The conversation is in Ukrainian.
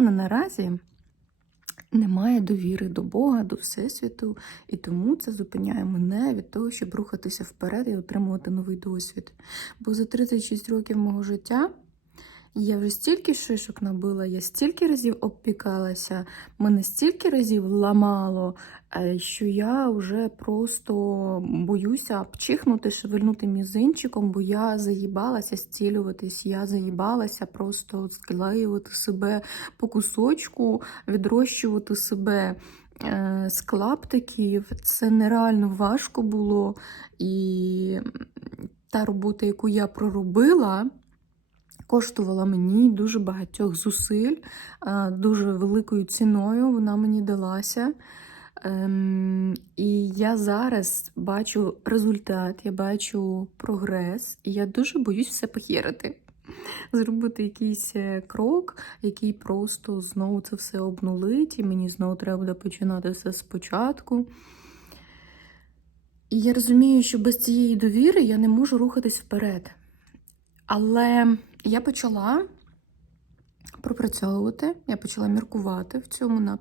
Наразі немає довіри до Бога, до Всесвіту, і тому це зупиняє мене від того, щоб рухатися вперед і отримувати новий досвід. Бо за 36 років мого життя я вже стільки шишок набила, я стільки разів обпікалася, мене стільки разів ламало, е, що я вже просто боюся обчихнути, шевельнути мізинчиком, бо я заїбалася зцілюватись, я заїбалася просто склеювати себе по кусочку, відрощувати себе. е, З клаптиків це нереально важко було. І та робота, яку я проробила, коштувала мені дуже багатьох зусиль, е, дуже великою ціною вона мені далася. Ем, І я зараз бачу результат, я бачу прогрес, і я дуже боюсь все похерити. Зробити якийсь е, крок, який просто знову це все обнулить, і мені знову треба буде починати все спочатку. І я розумію, що без цієї довіри я не можу рухатись вперед. Але я почала пропрацьовувати, я почала міркувати в цьому напрямку.